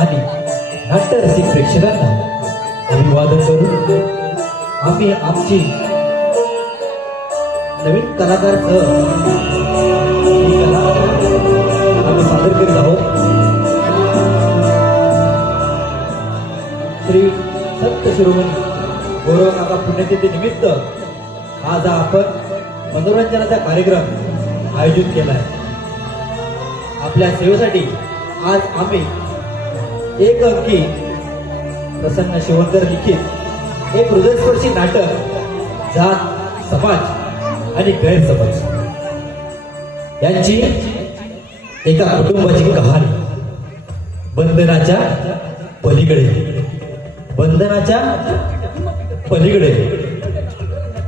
आणि नाट्यरसिक प्रेक्षकांना अभिवादन करून आम्ही आमची नवीन कलाकार आम्ही सादर करीत आहोत. श्री संत शिरोमणी गौरव काका पुण्यतिथी निमित्त आज आपण मनोरंजनाचा कार्यक्रम आयोजित केला आहे. आपल्या सेवेसाठी आज आम्ही एक अंकी प्रसन्न शिवणकर लिखित एक हृदयस्पर्शी नाटक जात समाज आणि गैरसमज यांची एका कुटुंबाची कहाणी बंधनाच्या पलीकडे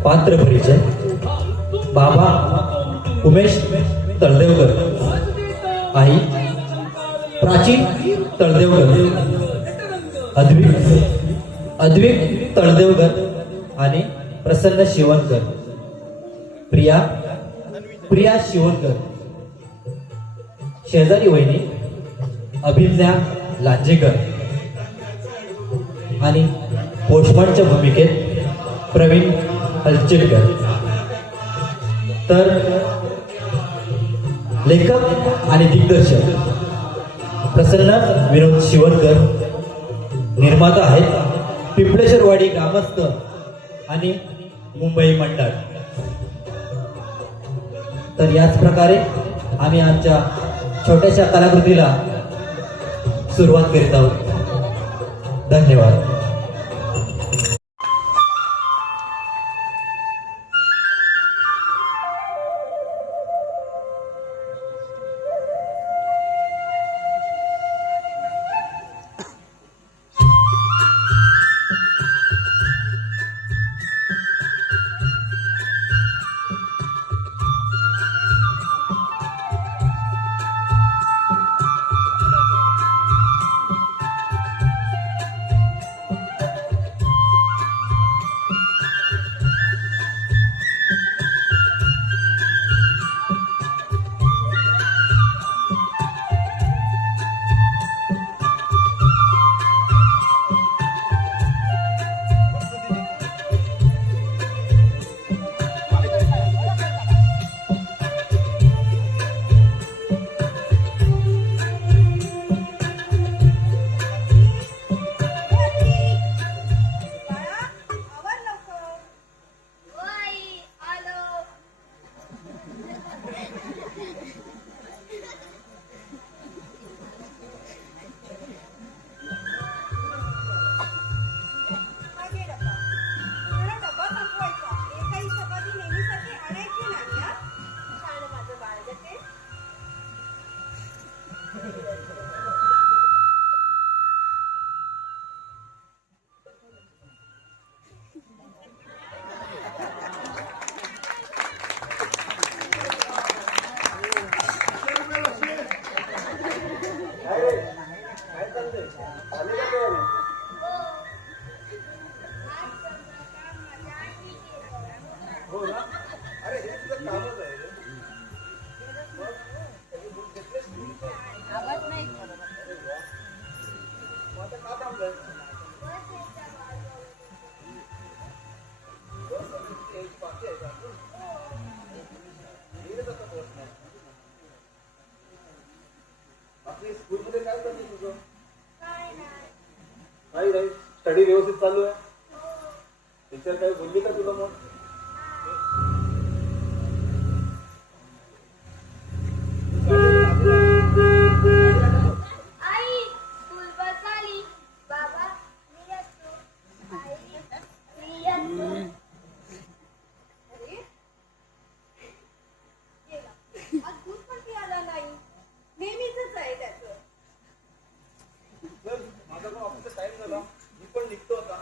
पात्र परिचय बाबा उमेश तळदेवकर, आई प्राचीन तळदेवकर, अद्विक तळदेवकर आणि प्रसन्न शिवणकर, प्रिया शिवणकर, शेजारी वहिनी अभिज्ञा लांजेकर आणि पोस्टमॅनच्या भूमिकेत प्रवीण हलचेलकर. तर लेखक आणि दिग्दर्शक प्रसन्न विनोद शिवणकर, निर्माता आहेत पिंपळेश्वरवाडी ग्रामस्थ आणि मुंबई मंडळ. तर याच प्रकारे आम्ही आमच्या छोट्याशा कलाकृतीला सुरुवात करीत आहोत. धन्यवाद. स्कूलमध्ये काय चाललंय तुझं? नाही नाही स्टडी व्यवस्थित चालू आहे. टीचर काही बोलली का तुला मग? टाइम झाला, मी पण निघतो आता.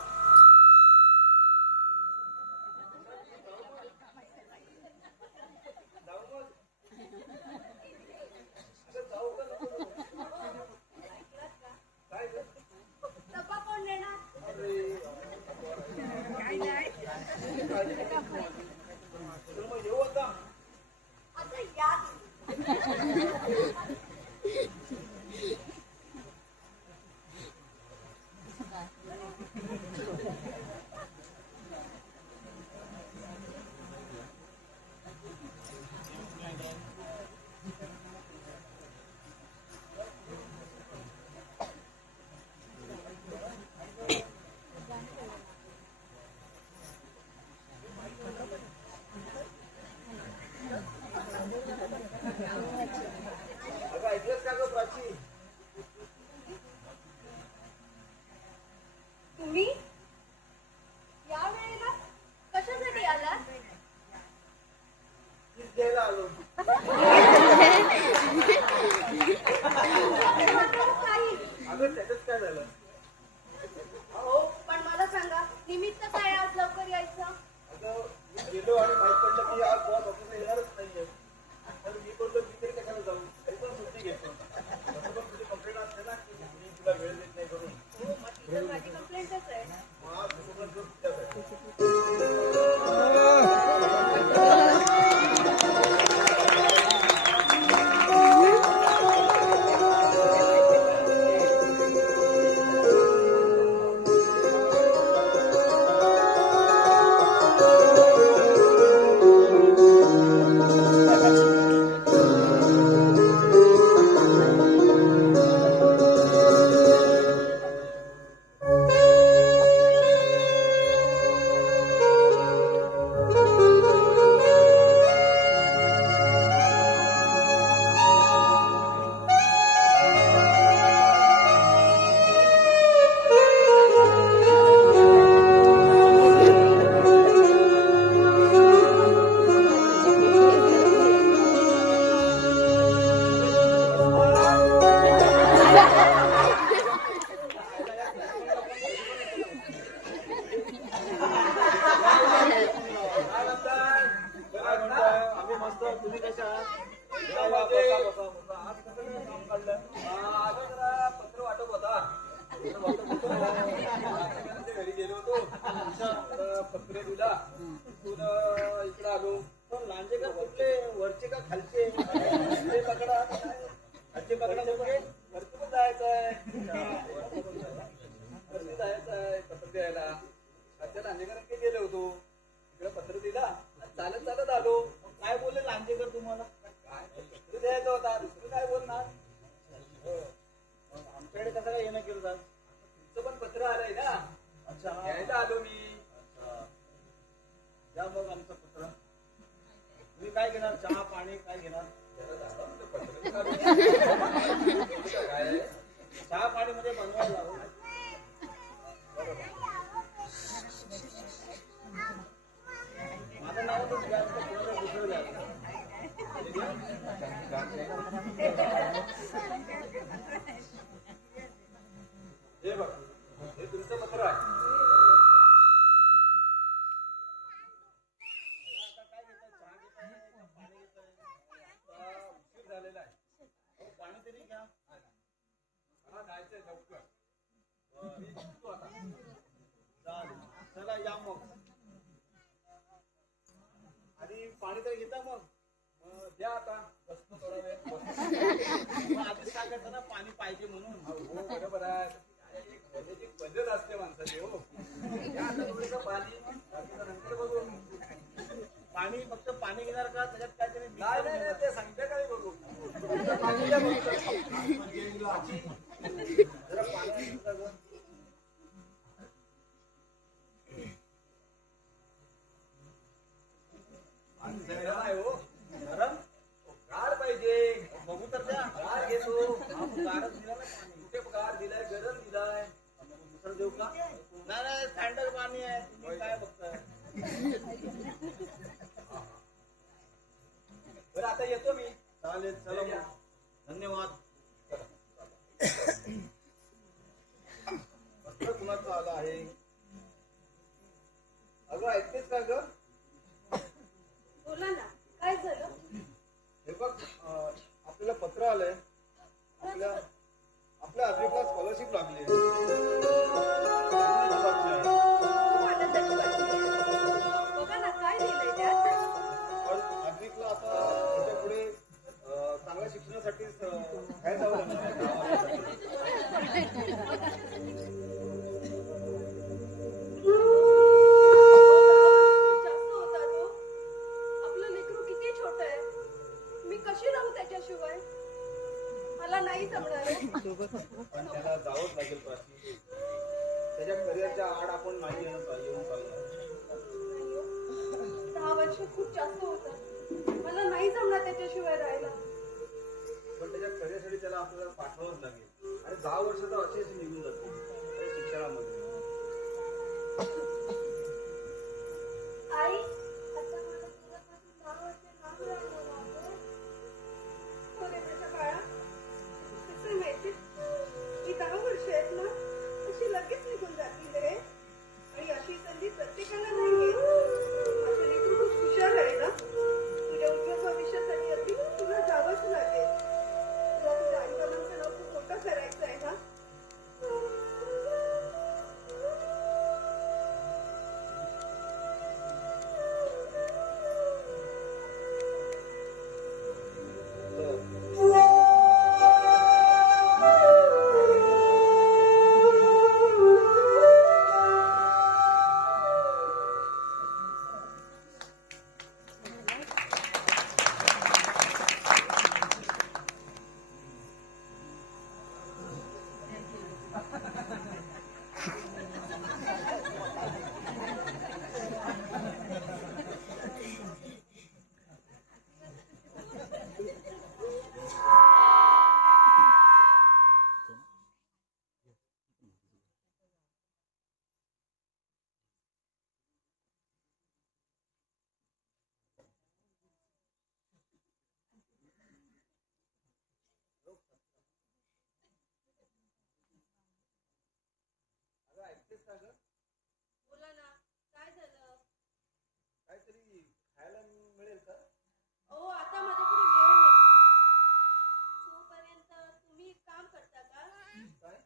अगं त्याच्यात काय झालं? हो पण मला सांगा निमित्त काय आज लवकर यायचं? अगं मी गेलो आणि माहित पडलं की आज बॉस ऑफिसला येणारच नाहीये. तर मी बोललो मी तरी कशाला जाऊ, तरी पण सुट्टी घेतो. तसं पण तुझी कंप्लेंट असते ना की मी तुला वेळ देत नाही करून. हो मग ती तर माझी कंप्लेंटच आहे. मग आज दुसरं जो सुट्ट्याच आहे. काय म्हणताय? आम्ही मस्त. तुम्ही कशा आहात? या, या, बसा, बसा, बसा. आज कसं काय काम काढलं? अगं जरा पत्र वाटप होता. पत्र वाटप होतं. लांजेकरांच्या घरी गेलो होतो. तर पत्र दिला. तिथून इकडे आलो. पण लांजेकर कुठले, वरचे का खालचे? खालचे पकडा. खालचे पकडा म्हणजे वरती पण जायचं आहे. वरती जायचं आहे पत्र द्यायला. खालच्या लांजेकरांकडे गेलो होतो. इकडे पत्र दिला. चालत चालत आलो. काय बोलले लांजेकर तुम्हाला? काय पत्र द्यायचा होता, दुसरं काय बोलणार? आमच्याकडे कसं काय येणं केलं जात? तुमचं पण पत्र आलंय ना. अच्छा, द्यायला आलो मी. या मग आमचं पत्र. तुम्ही काय घेणार? चहा पाणी काय घेणार? चहा पाणी मध्ये बनवायला हो. माझं नाव तर जास्त कोणाला दुसरं द्यायचं. हे बघ, हे तुमचं पत्र आहे. आता काय घेताय? चहा घेताय का पाणी घेताय? आता उशीर झालेला आहे. अहो, पाणी तरी घ्या. मला जायचंय लवकर. मी निघतो आता. चालेल, चला या मग. आणि पाणी तर घेता मग? द्या आता. बसतो थोडा वेळ. मग आधीच सांगायचं ना पाणी पाहिजे म्हणून. हो बरोबर आहे. एक बजेट असते माणसाची. हो द्या आता थोडंसं पाणी. बाकीचं नंतर बघू. पाणी फक्त पाणी घेणार का त्याच्यात काहीतरी? नाही नाही, ते संध्याकाळी बघू. पाणी द्या फक्त. जरा पाणी नाही हो. गरम गार पाहिजे. बघू तर द्या. गार घेतो. गारच दिला ना पाणी. कुठे गार दिलाय? गरम दिलाय. दुसरं देऊ का? नाही नाही, थंड पाणी आहे. तुम्ही काय बघताय? बरं आता येतो मी. चालेल, चला मग. धन्यवाद. पत्र कुणाचं आलं आहे? अगं ऐकतेस का ग? बोला ना काय झालं? हे बघ, आपल्याला पत्र आलंय. आपल्या अद्विकला स्कॉलरशिप लागली. आनंदाची बातमी आहे. बघा ना काय लिहिलंय त्यात? पण अद्विकला आता त्याच्या पुढे चांगल्या शिक्षणासाठी बाहेर जावं लागणार. जास्त होता तो. आपलं लेकरू किती छोट आहे. मी कशी राहू त्याच्याशिवाय? मला नाही जमणार आहे. पण त्याला जावंच लागेल प्राची. त्याच्या करिअरच्या आड आपण नाही येऊन पाहिजे. 10 वर्ष खूप जास्त होतं. मला नाही जमणार त्याच्याशिवाय राहायला. पण त्याच्या करिअरसाठी त्याला आपल्याला पाठवावंच लागेल. आणि 10 वर्ष तर असेच निघून जातील शिक्षणामध्ये. आई आता मला तुझ्यापासून 10 वर्ष लांब राहावं लागलं. हो रे माझ्या बाळा. कसं माहिती मी 10 वर्ष ऐकतेस का ग? बोला ना, काय झालं? काहीतरी खायला मिळेल का? अहो आता माझ्याकडे वेळ नाही. तोपर्यंत तुम्ही एक काम करता का? काय?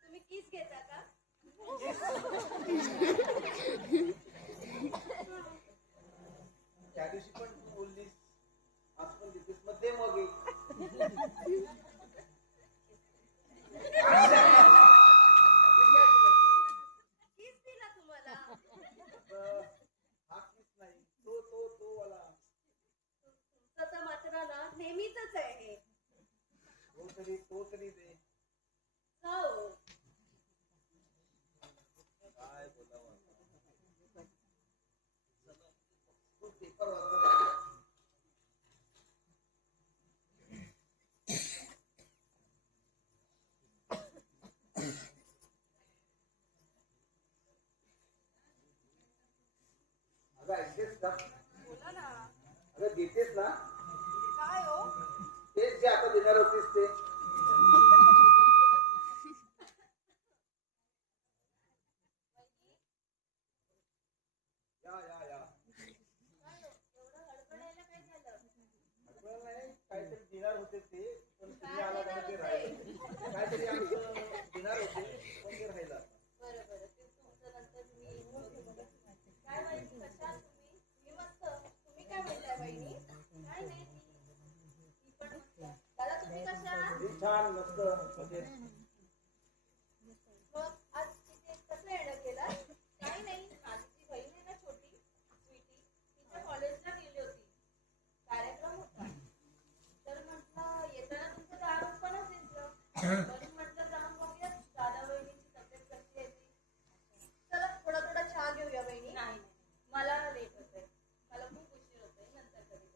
तुम्ही किस घेता का? त्या दिवशी पण तू बोललीस, आज पण देतेस, मग दे मग एक. किस दिला तुम्हाला. हा किस नाही, तो वाला. तुमचं तर मात्र ना नेहमीच आहे हे. तो तरी दे. हो. काय बोलावं आता? तू पेपर वाचला. अगं ऐकतेस का? बोला ना. अगं देतेस ना? काय हो? तेच जे आता देणार होतीस ते. या. काय हो? एवढं हडबडायला काय झालं? आपल्याला नाही, काहीतरी देणार होते ते, पण तुम्ही काय आला का देणार ते होते? राहिलं. काहीतरी आमचं देणार होते, पण ते राहिलं आता. बरं ते तुमचं नंतर मी बघते. काय माहिती कशा आहात तुम्ही? मी मस्त. तुम्ही काय म्हणताय बहिणी? काय नाही ती पण मस्त. दादा तुम्ही कशा आहात? हे छान मस्त मजेत. मग आज तिथे कसं येणं केलं? काही नाही. माझी जी बहीण आहे ना छोटी स्वीटी, तिच्या कॉलेजला गेली होती. कार्यक्रम होता. तर म्हटलं येताना तुमचं दार ओपनच दिसलं. म्हणून म्हटलं जाऊन बघूया दादा बहिणीची तब्येत कशी आहे ती. चला थोडा चहा घेऊया बहिणी. नाही मला लेट होतंय. मला खूप उशीर होतोय. नंतर कधी.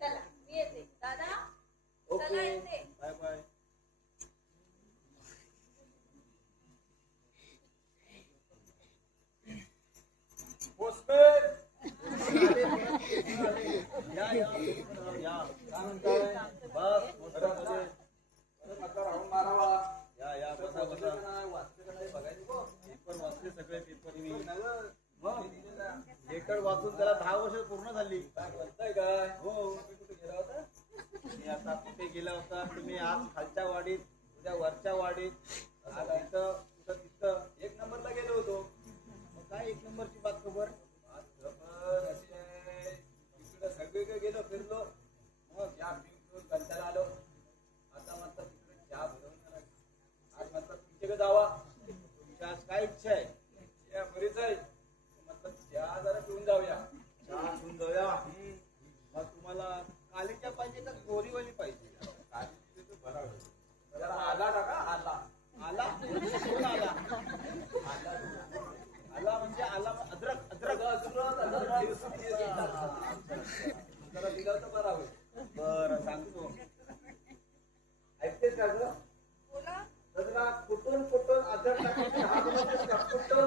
चला मी येते. दादा चला ओके, येते. Bye bye. पोस्टमॅन या. काय म्हणताय? बस मोठ्यामध्ये आता राहून मारावा. या बसा वाचते का नाही बघायचं गो. पेपर वाचले सगळे पेपर मी. मग लेटर वाचून त्याला 10 वर्ष पूर्ण झाली. काय म्हणताय काय? हो. कुठे गेला होता? मी आता कुठे गेला होता? तुम्ही आज खालच्या वाडीत, उद्या वरच्या वाडीत, आज इथं कुठं तिथं 1 नंबरला गेलो होतो. मग काय 1 नंबरची बात खबर? आज खबर अशी आहे, इकडे सगळीकडे गेलो फिरलो. मग या पिऊन कंटाळा आलो. आता म्हणतात तिकडे चहा बनवून करा. आज म्हणतात तुमच्याकडे जावा. तुमची आज काय इच्छा आहे? या बरीच आहे. म्हणतात चहा जरा पिऊन जाऊया. चहा पिऊन जाऊया. मग तुम्हाला कालीच्या पाहिजे का गोरीवाली पाहिजे? कालीची तर बरा होईल. जरा आला का? आला कोण आला? आला म्हणजे आला अद्रक जरा दिला तर बरा होईल. बरं सांगतो. ऐकतेस का ग? बोला. जरा कुठून अद्रक टाकायचे हा बघतेस का? कुठून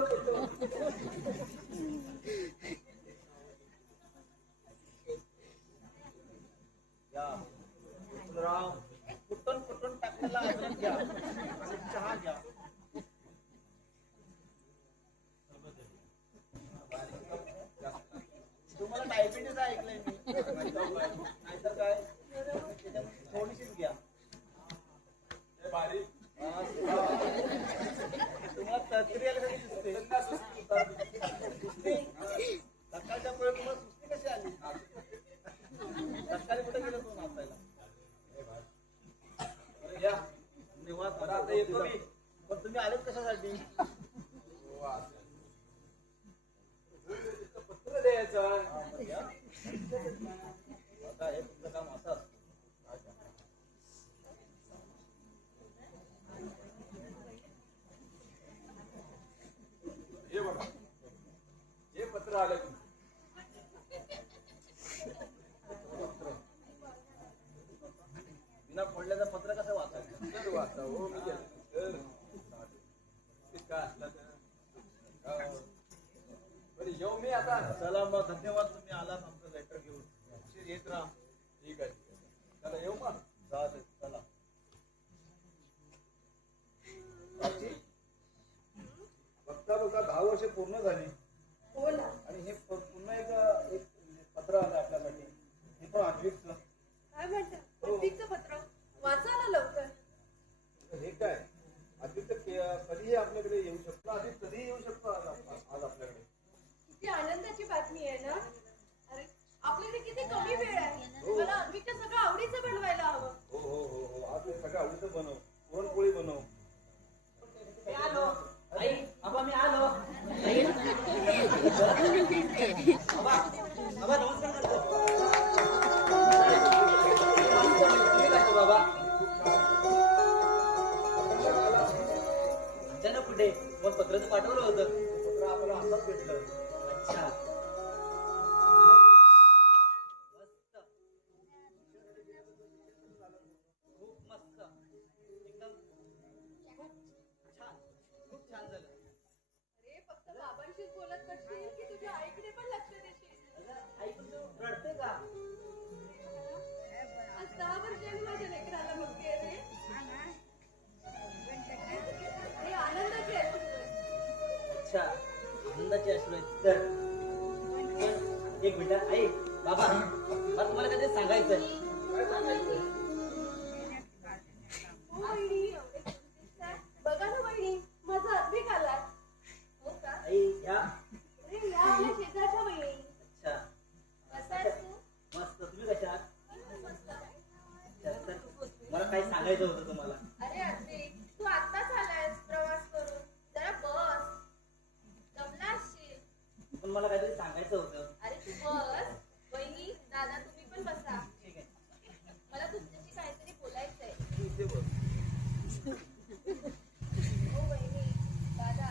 या राव कुठून टाकलेला अद्रक घ्या आणि चहा घ्या. तुम्हाला डायबिटीज ऐकलंय मी. नाहीतर काय त्याच्यामध्ये थोडीशीच घ्या. तुम्हाला तर्तरी आल्यासारखी दिसते. सकाळच्या वेळेत तुम्हाला सुस्ती कशी आली? सकाळी कुठे गेलो तो नाचायला? निवांत आता येतो मी. पण तुम्ही आलेच कशासाठी? पत्र द्यायचं. आता हे तुमचं काम असं असतं. हे बघा हे पत्र आलं की बिना फोडल्याचं पत्र कसं वाचायचं? वाचा हो मी काय असलं तर बरं येऊ मी आता. चला मग धन्यवाद तुम्ही आलात आमचं लेटर घेऊन. उशीर येत राहा. ठीक आहे चला येऊ मग. चालेल चला. आता 10 वर्ष पूर्ण झाली हो ना. आणि हे पुन्हा एक पत्र आलं आपल्यासाठी, हे पण अद्विकचं. काय म्हणता? प्रतीकचं पत्र वाचा ना लवकर. हे काय अद्विक कधीही आपल्याकडे येऊ शकतो, अद्विक कधीही येऊ शकतो आज आपल्याकडे. किती आनंदाची बातमी आहे ना. अरे आपल्याकडे किती कमी वेळ आहे. मला अद्विकच्या सगळं आवडीचं बनवायला हवं. हो हो हो हो, आज हे सगळं आवडीचं बनव, पुरणपोळी बनव. मी आलो आई, आबा मी आलो आई. आबा आबा नमस्कार करतो. तुम्ही काय बाबा अचानक कुठे? मग पत्रच पाठवलं होतं. पत्र आपल्याला हातात भेटलं. अच्छा मस्त, खूप मस्त, एकदम खूप छान झालं. अरे फक्त बाबांशीच बोलत बसशील की तुझ्या आईकडे पण लक्ष देशील? अगं, आई पण तू रडते का? आज 10 वर्षांनी माझ्या लेकराला बघते रे. हे आनंदाची अश्रू आहेत. अच्छा आनंदाची अश्रू आहेत तर पण एक मिनिट आई बाबा मला तुम्हाला काहीतरी सांगायचंय. काय सांगायचं? हो वहिनी, बघा ना वहिनी, माझा अद्विक आलाय. हो का? आई या. अरे या आपल्या शेजारच्या वहिनी. अच्छा कसा आहेस तू? मस्त, तुम्ही कशा आहात? तर मला काही सांगायचं होतं तुम्हाला. अरे अद्विक, तू आत्ताच आलायस प्रवास करून, जरा बस. जमला असशील. पण मला काहीतरी सांगायचं होतं. अरे तू बस. वहिनी दादा तुम्ही पण बसा. ठीक आहे. मला तुमच्याशी काहीतरी बोलायचंय. तू इथे बस. हो वहिनी दादा,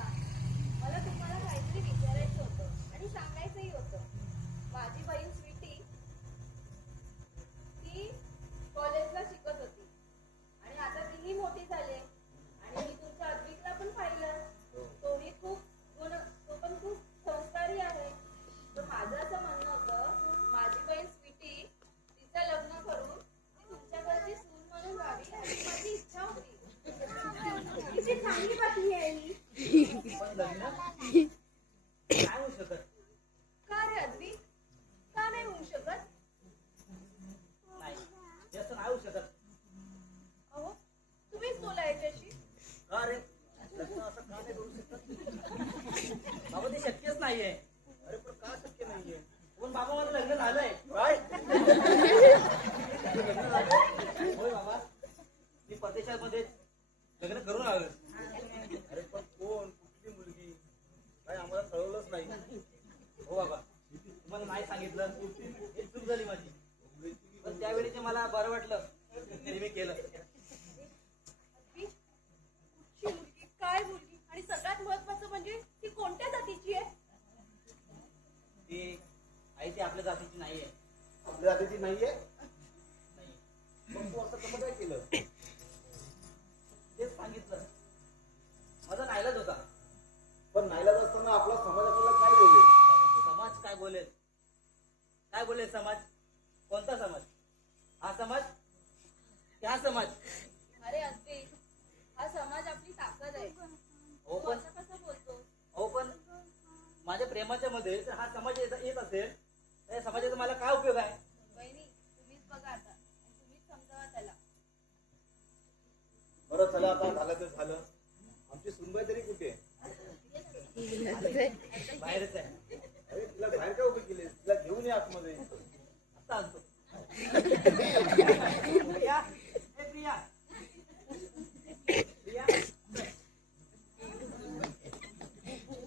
मला तुम्हाला काहीतरी विचारायचं होतं आणि सांगायचंही होतं. माझी बहीण स्वीटी ती कॉलेजला शिकत होती आणि आता तीही मोठी झाली आणि मी तुमच्या अद्विकला पण पाहिलं. तोही तो पण खूप संस्कारी आहे. तर माझं असं म्हणणं होतं, माझी बहीण स्वीटी तिचं लग्न करून ती तुमच्याकडची सून म्हणून राहावी अशी माझी इच्छा होती. किती चांगली बातमी आहे ही. पण लग्न काय होऊ शकत का रे अद्विक, का नाही होऊ शकत? नाही, हे असं नाही होऊ शकत. अहो तुम्हीच बोला याच्याशी. का रे लग्न असं का नाही करू शकत? बाबा ते शक्यच नाहीये. अरे पण का शक्य नाहीये? पण बाबा माझं लग्न झालंय. काय? होय बाबा, मी परदेशामध्ये लग्न करून आलो. अरे पण कोण, कुठली मुलगी, काय आम्हाला कळवलंच नाही. हो बाबा, तुम्हाला नाही सांगितलं, हे चूक झाली माझी. पण त्यावेळी ते मला बरं वाटलं तरी मी केलं. अद्विक, कुठची मुलगी, काय मुलगी, आणि सगळ्यात महत्वाचं म्हणजे ती कोणत्या जातीची आहे? ती आई ती आपल्या जातीची नाहीये. आपल्या जातीची नाहीये? नाही, मग तू असं कसं काय केलं? तेच सांगितलं. माझा नाईलाज होता. पण नाईलाज असताना आपला समाज आपल्याला काय बोलेल? समाज काय बोलेल? काय बोलेल समाज? कोणता समाज? हा समाज? त्या समाज? अरे अद्विक, हा समाज आपली ताकद आहे. हो तू पण असं कसं बोलतो? हो पण माझ्या प्रेमाच्या मध्ये जर हा समाज येत असेल तर या समाजाचा मला काय उपयोग आहे? वहिनी तुम्हीच बघा आता आणि तुम्हीच समजावा त्याला. बरं चला, आता झालं तर झालं. आमची सुनबाई तरी कुठे आहे? बाहेरच आहे. अरे तिला बाहेर काय उभी केली? तिला घेऊन ये आतमध्ये. आता आणतो. प्रिया, ए प्रिया, प्रिया.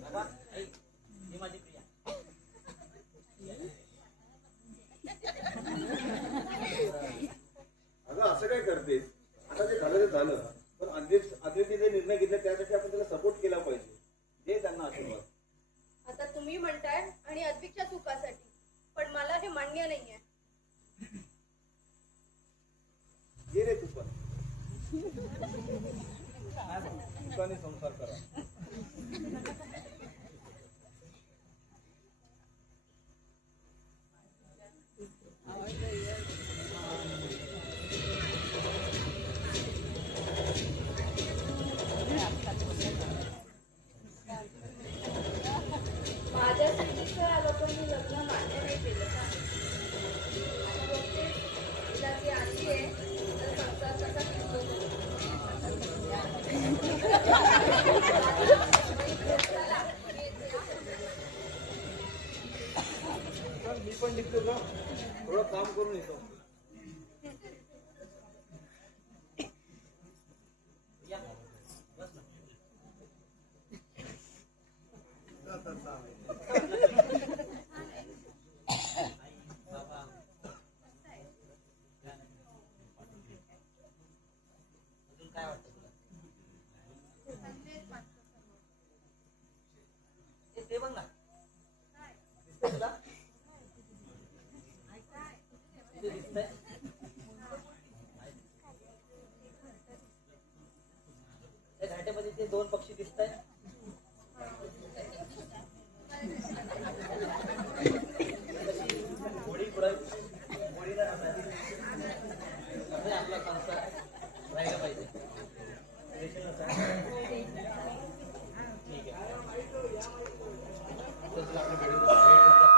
बाबा, आई, ही माझी प्रिया. अगं असं काय करतेस? आता जे झालं ते झालं. पण अद्वैतने जे निर्णय घेतला त्यासाठी आपण त्याला सपोर्ट केला पाहिजे. दे त्यांना आशीर्वाद. आता तुम्ही म्हणताय आणि अद्विकच्या सुखासाठी, पण मला हे मान्य नाहीये. ये रे तू पण. सुखाने संसार करा. मी पण निघतो का थोडं काम करून येतो. या. बस ना. बाबा. अजून काय वाटतं तुला? ते बघ ना. दिसतंय तुला? ते दिसतंय? त्या घाट्यामध्ये ते दोन पक्षी दिसताय. होडी होडीला आपला संसार राहिला पाहिजे. ठीक आहे. तसं आपलं भेटून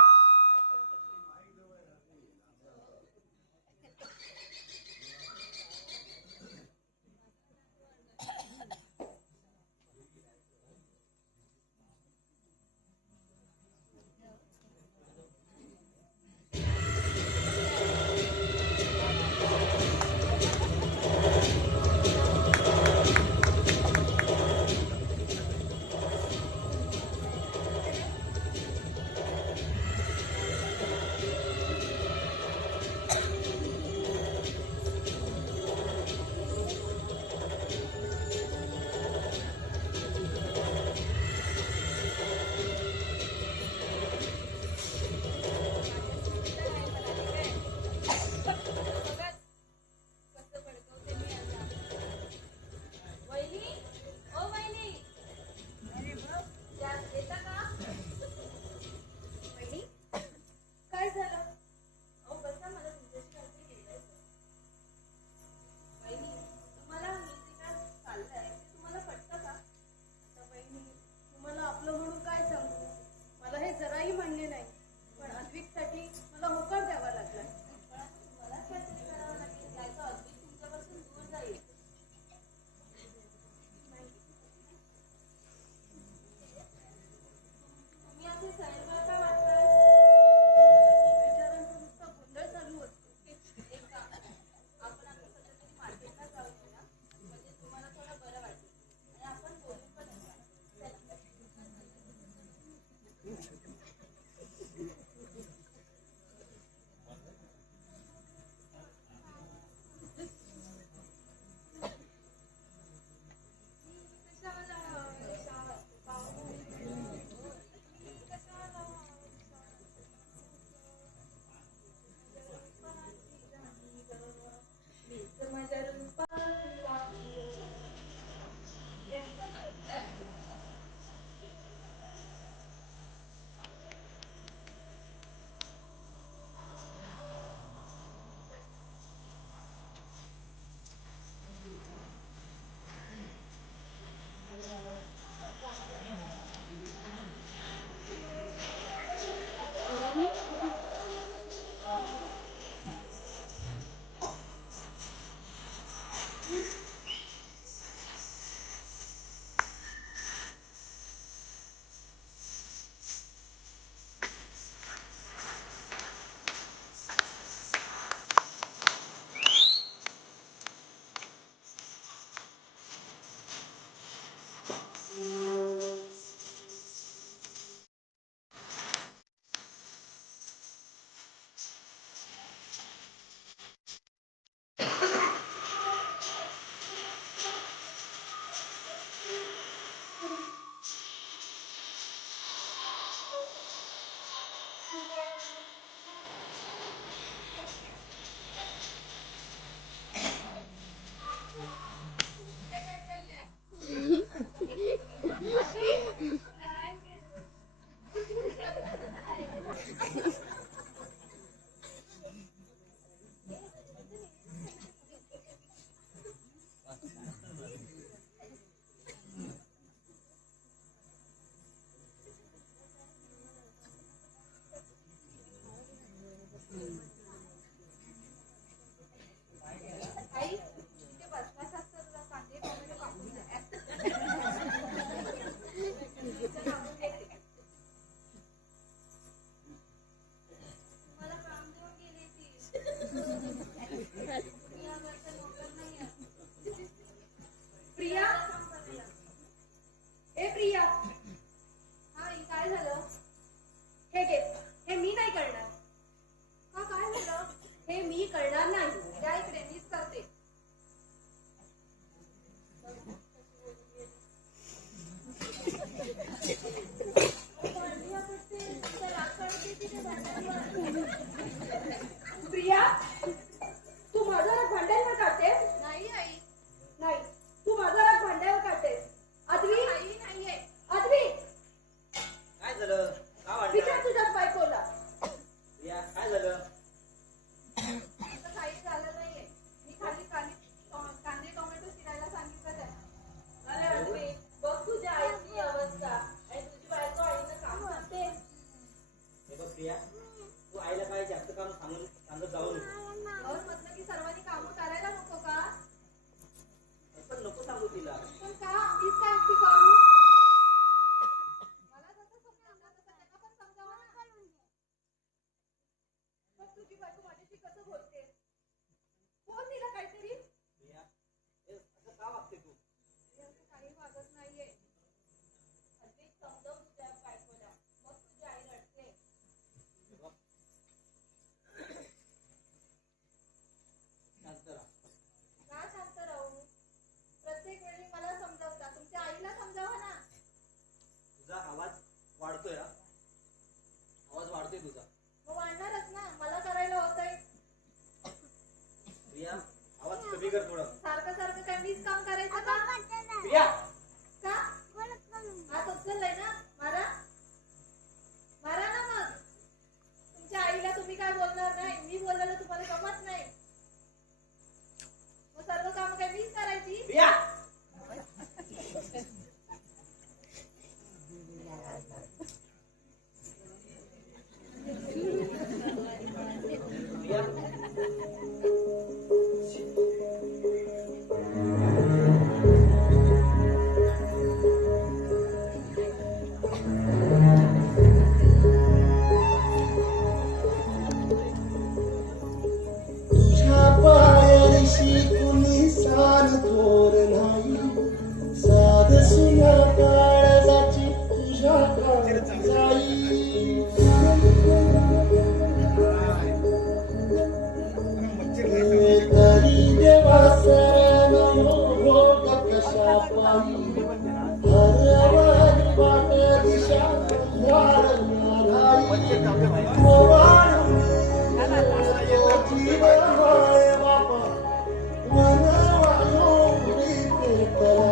हसुया काळजाची तुझ्या काळजाई तरी देवा शरण भोग कशा पायी हरवारी वाट दिशा जीव माय बापा वनवायो प्रीतला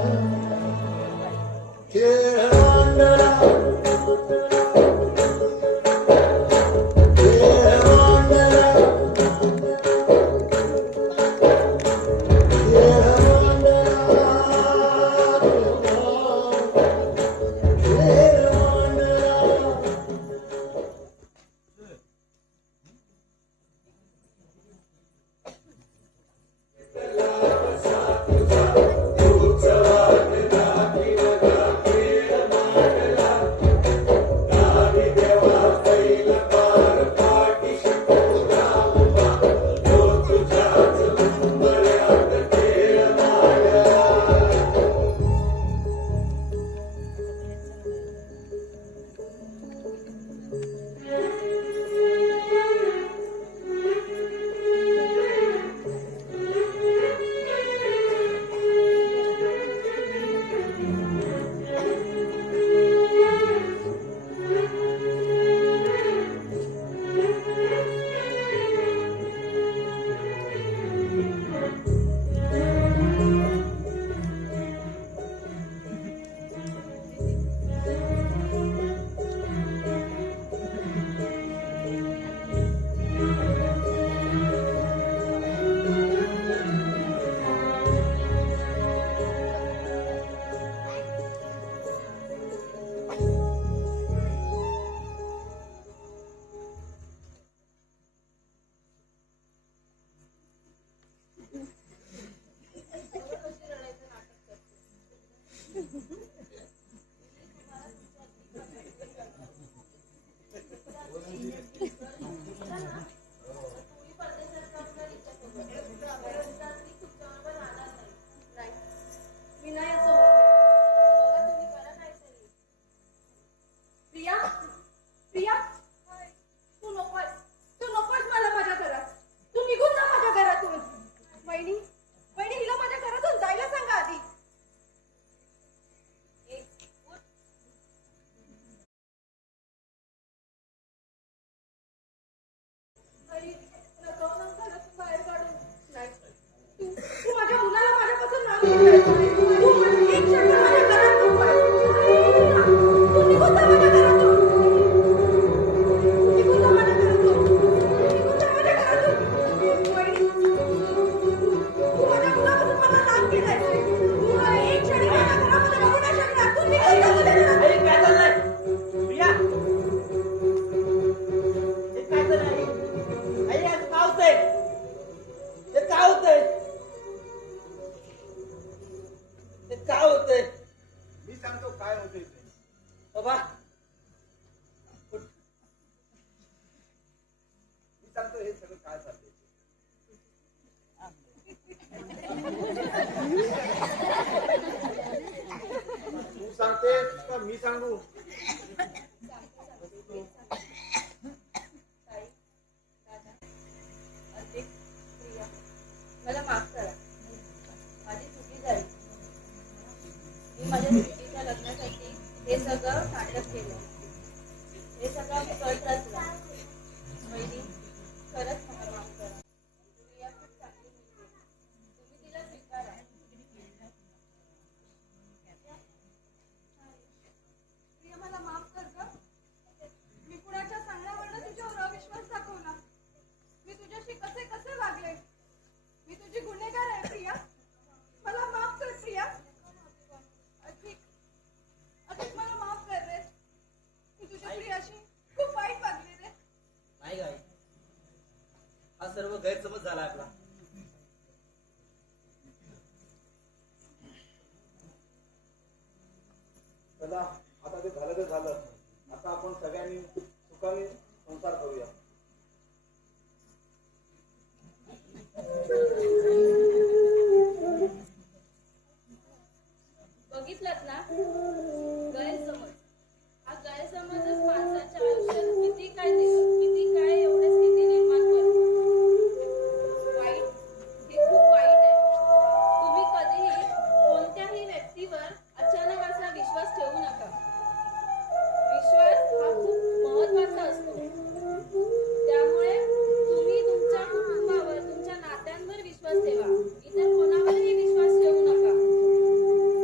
मला माफ करा, माझी चुकी झाली. मी माझ्या मुलीच्या लग्नासाठी हे सगळं नाटक केलं. हे सगळं मी कळत रचलं. वहिनी, खरंच मला माफ करा. प्रिया खूप चांगली मुलगी आहे. तुम्ही तिला स्वीकारा. प्रिया, मला माफ कर गं. मी कुणाच्या सांगण्यावरनं तुझ्यावर अविश्वास दाखवला. मी तुझ्याशी कसे कसे वागले. मी तुझी गुन्हेगार आहे प्रिया. मला माफ कर प्रिया. अधिक अधिक मला माफ कर रे. मी तुझ्या प्रियाशी खूप वाईट वागले रे. नाही गाई, हा सर्व गैरसमज झाला आपला. चला, आता ते झालं ते झालं. आता आपण सगळ्यांनी सुखाने संसार करूया. बघितलं बघितलात ना, गैरसमज हा गैरसमजच माणसाच्या आयुष्यात किती काय देतं, किती काय एवढ्या स्थिती निर्माण करतो. वाईट हे खूप वाईट आहे. तुम्ही कधीही कोणत्याही व्यक्तीवर अचानक असा विश्वास ठेवू नका. विश्वास हा खूप महत्वाचा असतो. त्यामुळे तुम्ही तुमच्या कुटुंबावर, तुमच्या नात्यांवर विश्वास ठेवा. इतर कोणावरही विश्वास ठेवू नका.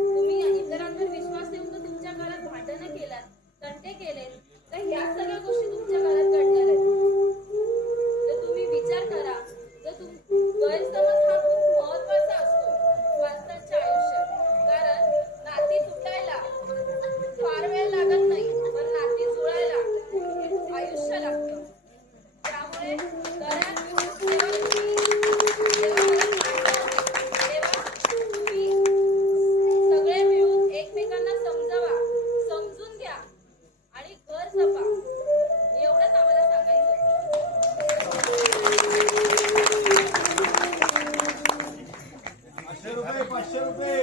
तुम्ही इतरांवर विश्वास ठेवून जर तुमच्या घरात भांडणं केलात, तंटे केलेत, तर ह्या सगळ्या गोष्टी तुमच्या घरात घडणार आहेत. तर तुम्ही विचार करा. गैरसमज हा खूप महत्वाचा असतो माणसाच्या आयुष्यात. कारण नाती तुटायला फार वेळ लागत नाही, पण नाती जुळायला आयुष्य लागतं. त्यामुळे घरात जेव्हा तुम्ही सगळे मिळून एकमेकांना समजावा, समजून घ्या आणि घर जपा. एवढंच आम्हाला सांगायचं. 500 रुपये 500 रुपये